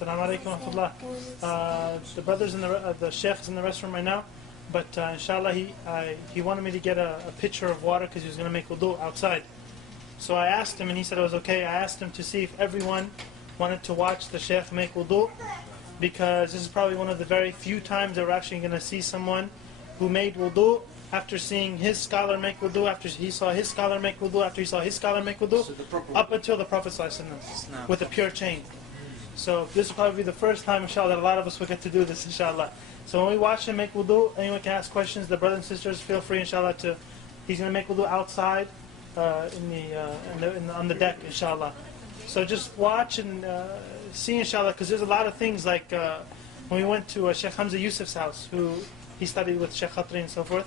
Assalamu alaikum wa rahmatullah. The brothers in the Sheikh is in the restroom right now, but inshallah he wanted me to get a pitcher of water because he was going to make wudu outside. So I asked him and he said it was okay. I asked him to see if everyone wanted to watch the Sheikh make wudu, because this is probably one of the very few times that we're actually going to see someone who made wudu after seeing his scholar make wudu, after he saw his scholar make wudu, after he saw his scholar make wudu, up until the Prophet ﷺ with a pure chain. So this will probably be the first time, inshallah, that a lot of us will get to do this, inshallah. So when we watch him make wudu, anyone can ask questions. The brothers and sisters, feel free, inshallah, he's going to make wudu outside on the deck, inshallah. So just watch and see, inshallah, because there's a lot of things like when we went to Syeikh Hamza Yusuf's house, who he studied with Syeikh Khatri and so forth.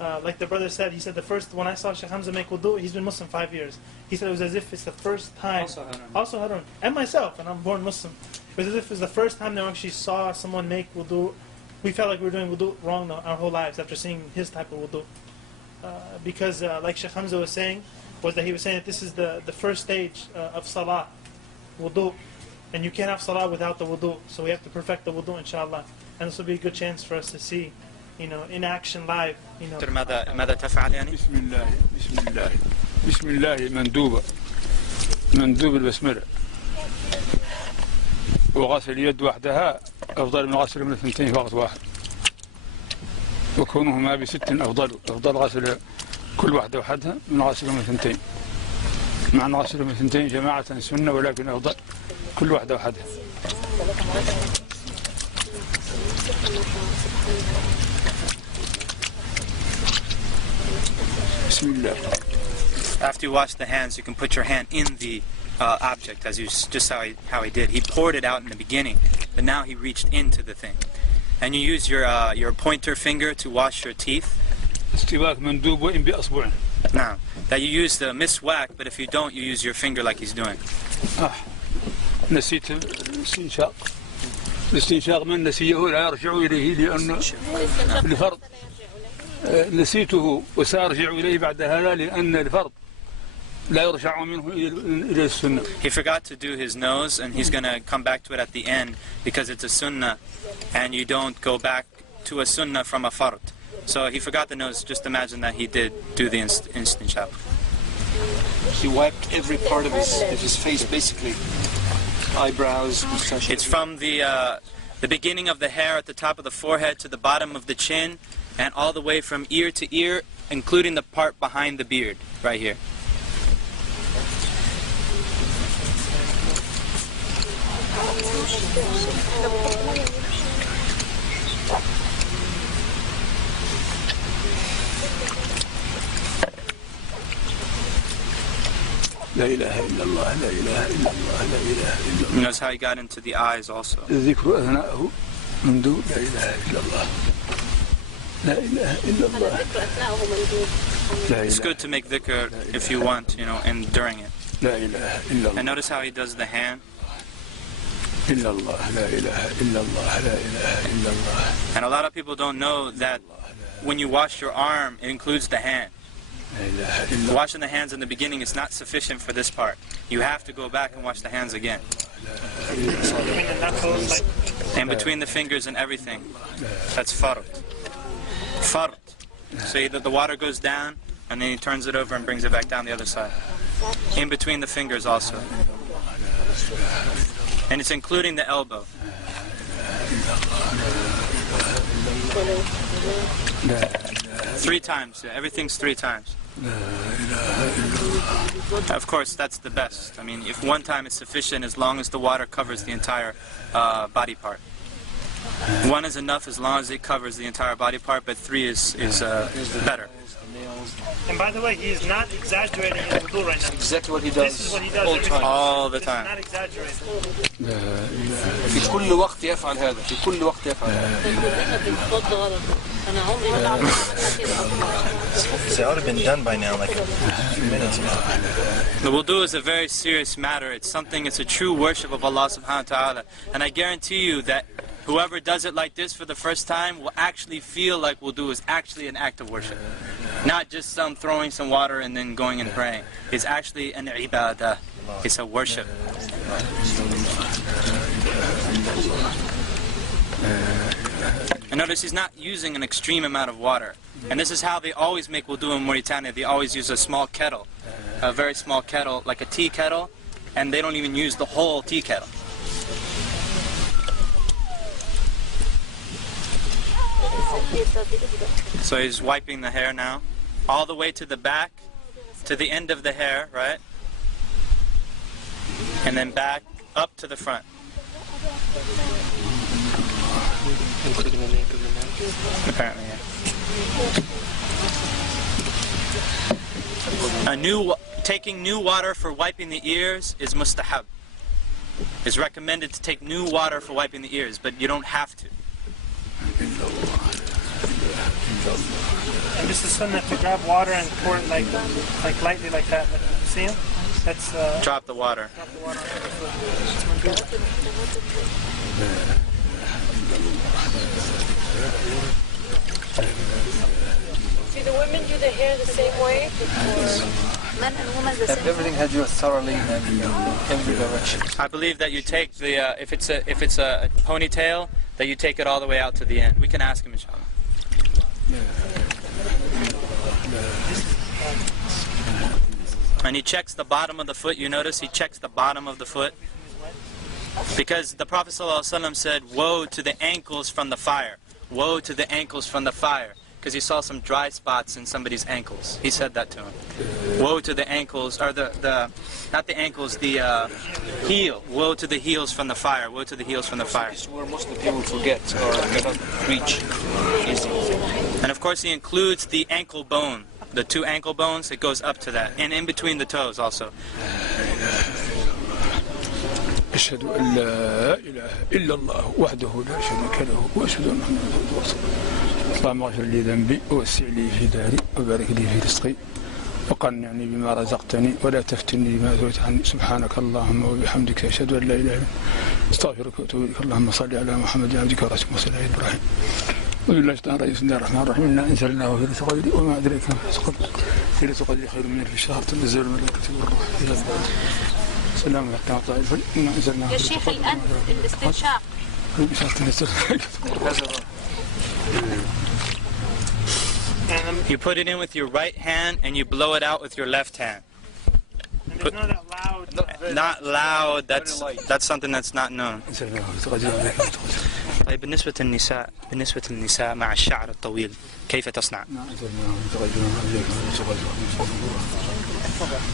Like the brother said, he said when I saw Syeikh Hamza make wudu, he's been Muslim 5 years. He said it was as if it's the first time, also Harun, and myself, and I'm born Muslim. It was as if it was the first time that we actually saw someone make wudu. We felt like we were doing wudu wrong our whole lives after seeing his type of wudu. Because like Syeikh Hamza was saying, he was saying that this is the first stage of salah, wudu. And you can't have salah without the wudu. So we have to perfect the wudu, inshallah. And this will be a good chance for us to see, in action live. ماذا تفعل يعني؟ بسم الله مندوب البسملة، وغسل اليد وحدها أفضل من غسل من الثنتين في وقت واحد، وكونهما بست أفضل غسل كل واحدة وحدها من غسل من الثنتين، مع أن غسل من الثنتين جماعة سنة، ولكن أفضل كل واحدة وحدها. After you wash the hands, you can put your hand in the object, as just how he did. He poured it out in the beginning, but now he reached into the thing. And you use your pointer finger to wash your teeth. Now, that you use the miswak, but if you don't, you use your finger like he's doing. نسيت الاستنشاق من نسيه لا يرجع إليه لأن الفرض نسيته وسأرجع إليه بعد هذا لأن الفرض لا يرجع منه إلى السنة. He forgot to do his nose, and he's going to come back to it at the end because it's a sunnah, and you don't go back to a sunnah from a fard. So he forgot the nose. Just imagine that he did do the istinshaq. He wiped every part of his face, basically. Eyebrows, mustache. It's from the beginning of the hair at the top of the forehead to the bottom of the chin, and all the way from ear to ear, including the part behind the beard, right here. لا إله إلا الله لا إله إلا الله لا إله إلا الله. Notice how he got into the eyes also. الذكر أثناءه مندوب لا إله إلا الله لا إله إلا الله. It's good to make dhikr if you want, and during it. لا إله إلا الله. And notice how he does the hand. إلا الله لا إله إلا الله لا إله إلا الله. And a lot of people don't know that when you wash your arm, it includes the hand. Washing the hands in the beginning is not sufficient for this part. You have to go back and wash the hands again. And between the fingers and everything. That's fard. Fard. So the water goes down, and then he turns it over and brings it back down the other side. In between the fingers also. And it's including the elbow. Three times. Yeah, everything's 3 times. Of course, that's the best. I mean, if one time is sufficient, as long as the water covers the entire body part. 1 is enough as long as it covers the entire body part, but 3 is better. And by the way, he is not exaggerating in wudu right now. Exactly what he does. This is what he does all the time. Not exaggerating. في كل وقت يفعل هذا. في كل وقت يفعل هذا. It would have been done by now, like a few minutes ago. The wudu is a very serious matter. It's a true worship of Allah subhanahu wa ta'ala. And I guarantee you that whoever does it like this for the first time will actually feel like wudu is actually an act of worship. Not just throwing some water and then going and praying. It's actually an ibadah. It's a worship. And notice he's not using an extreme amount of water. And this is how they always make wudu in Mauritania. They always use a small kettle, a very small kettle, like a tea kettle, and they don't even use the whole tea kettle. So he's wiping the hair now, all the way to the back, to the end of the hair, right? And then back up to the front. Apparently, yeah. Taking new water for wiping the ears is mustahab. It's recommended to take new water for wiping the ears, but you don't have to. And just the sunnah to grab water and pour it like lightly like that. Like, see him? That's drop the water. Drop the water. Do the women do the hair the same way? Men and women the same Everything has you thoroughly in every direction. I believe that you take the if it's a ponytail, that you take it all the way out to the end. We can ask him, inshallah. And he checks the bottom of the foot. You notice he checks the bottom of the foot, because the Prophet ﷺ said, "Woe to the ankles from the fire! Woe to the ankles from the fire!" Because he saw some dry spots in somebody's ankles. He said that to him. Woe to the ankles, or not the ankles, the heel. Woe to the heels from the fire. Woe to the heels from the fire. This is where most of the people forget or cannot reach easily. And of course he includes the ankle bone. The two ankle bones, it goes up to that. And in between the toes also. أشهد أن لا إله إلا الله وحده لا شريك له وأشهد أن محمدا رسول الله. اللهم اغفر لي ذنبي ووسع لي في داري وبارك لي في رزقي وقنعني بما رزقتني ولا تفتني بما زويت عني سبحانك اللهم وبحمدك أشهد أن لا إله إلا أنت أستغفرك وأتوب إليك. اللهم صل على محمد عبدك ورسولك وصل على إبراهيم. وبالله الرحمن الرحيم الرحمن الرحيم إنا أنزلناه في ليلة القدر وما أدريك ما ليلة القدر خير من ألف شهر تنزل الملائكة والروح فيها سلام حتى مطلع الفجر إنا أنزلناه يا شيخ الآن الاستنشاق. You put it in with your right hand and you blow it out with your left hand. And it's not that loud. Not loud. That's something that's not known. طيب بالنسبة للنساء مع الشعر الطويل كيف تصنع؟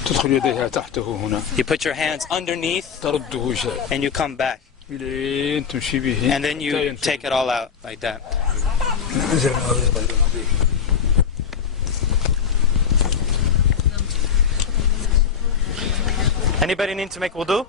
تدخل يديها تحته هنا. You put your hands underneath ترده شيء. and you come back. تمشي به. And then you take it all out like that. Anybody need to make wudu?